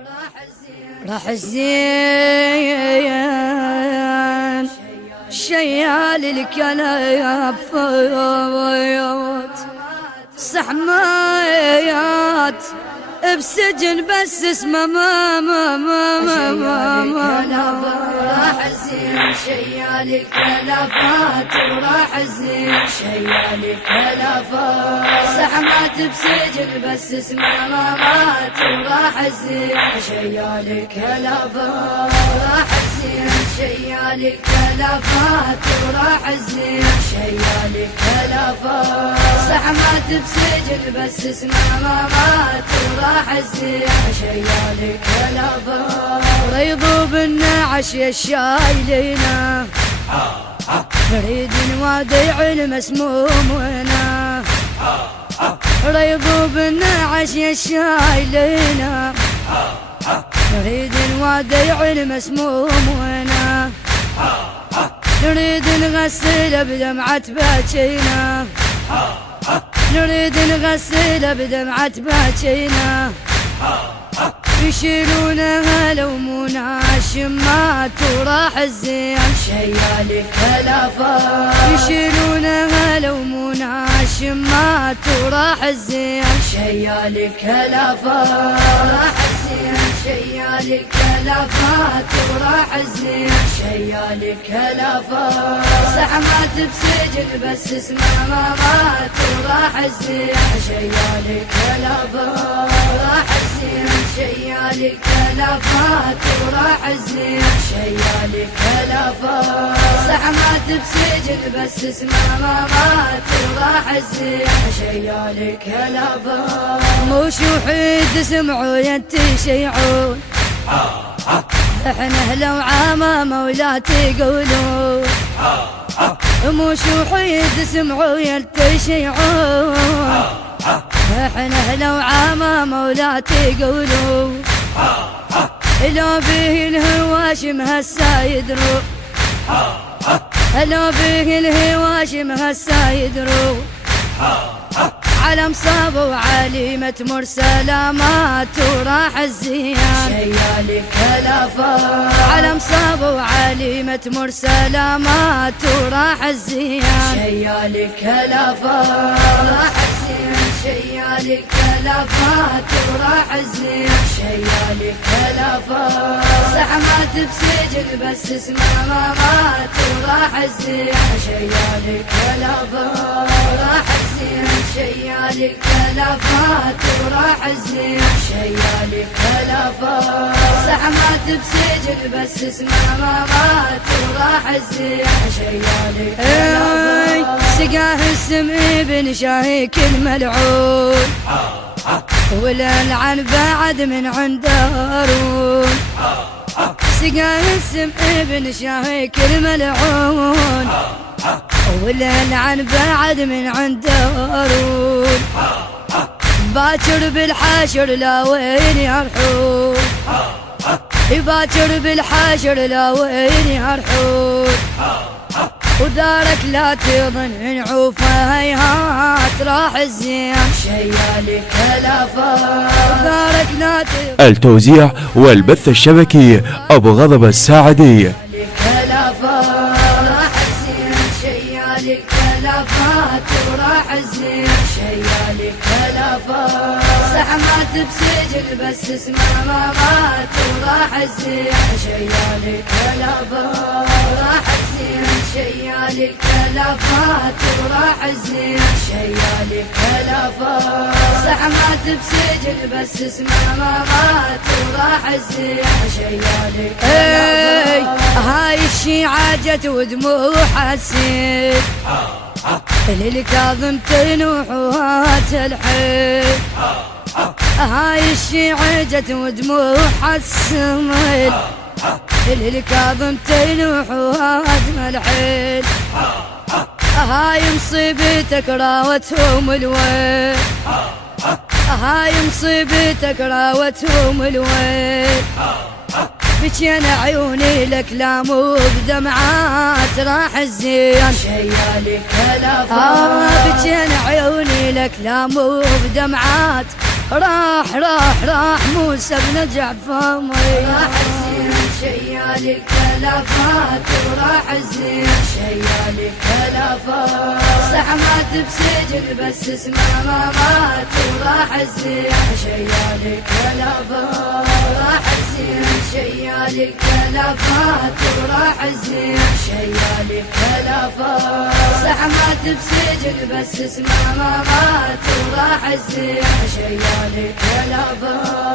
راح الزين شيال الكلاب فوت صحمايات بسجن بس اسمه ما راح الزين شيال الكلافات وراح الزين شيال الكلافات صحمات بسجن بس اسمه ما مات وراح الزين شيال الكلافات راح الزين شيال الكلافات وراح الزين شيال الكلافات صحمات بسجن بس اسمه ما مات وراح الزين شيال الكلافات ريضوا بالنعش يا الشايلينا نريد نوادع المسموم ونا ريضوا بالنعش يا الشايلينا نريد نوادع المسموم ونا نريد نغسل بدمعة باكينا نريد نغسل بدمعة باكينا يشيلونها لو مو ناشمات وراح الزين شيال الكلافات يشيلونها لو مو ناشمات وراح الزين شيال الكلافات راح الزين شيال الكلافات وراح الزين شيال الكلافات صحمات بسجن بس اسمه ما مات وراح الزين شيال الكلافات راح الزين شيال الكلافات وراح الزين شيال الكلافات صحمات بسجن بس اسمه ما مات وراح الزين شيال الكلافات مش وحيد سمعوا ينتشيعون احنا اهلا وعامة مولاتي يقولون مش وحيد سمعوا ينتشيعون احنا اهلا وعامة مولاتي يقولون لو به الهواشم هسا يدرو لو به الهواشم هسا يدرو على مصابة وعليمة مرسلامات وراح الزين شيال الكلافات على مصابة وعليمة مرسلامات وراح الزين شيال الكلافات راح الزين شيال الكلافات وراح الزين شيال الكلافات صحمات بسجن بس اسمه ما مات وراح الزين شيال الكلافات راح الزين شيال الكلافات وراح الزين شيال الكلافات صحمات بسجن بس اسمه ما مات وراح الزين شيال الكلافات سقاه السمع بن شاهيك الملعون والألعن بعد من عند هارون سقاه السمع بن شاهيك الملعون والألعن بعد من عند هارون باكر بالحشر لا وين يرحون باكر بالحشر لا وين يرحون ودارك لا تظن نعوفه هيهات راح الزين شيال الكلافات ودارك لا تظن. التوزيع والبث الشبكي أبو غضب الساعدي راح الزين شيال الكلافات وراح الزين شيال الكلافات صحمات بسجن بس اسمه ما مات وراح الزين شيال الكلافات راح الزين شيال الكلافات وراح الزين شيال الكلافات صحمات بسجن بس اسمه ما مات وراح الزين شيال الكلافات هاي الشيعة جت ودموعها تسيل للكاظم تنوح وهات الحيل هاي الشيعة جت ودموعها تسمل للكاظم تنوح وهات الحيل هاي مصيبتك راوتهم الويل هاي مصيبتك راوتهم الويل بكينا عيوني لك لا مو بدمعات راح الزين شيال الكلافات بكينا عيوني لك لا مو بدمعات راح موسى بن جعفر، راح الزين شيال الكلافات، وراح الزين شيال الكلافات، صح مات بسجن بس اسمه ما مات، وراح الزين شيال الكلافات، راح الزين شيال الكلافات، وراح الزين شيال الكلافات، صح مات بسجن بس اسمه ما مات، وراح الزين شيال الكلافات.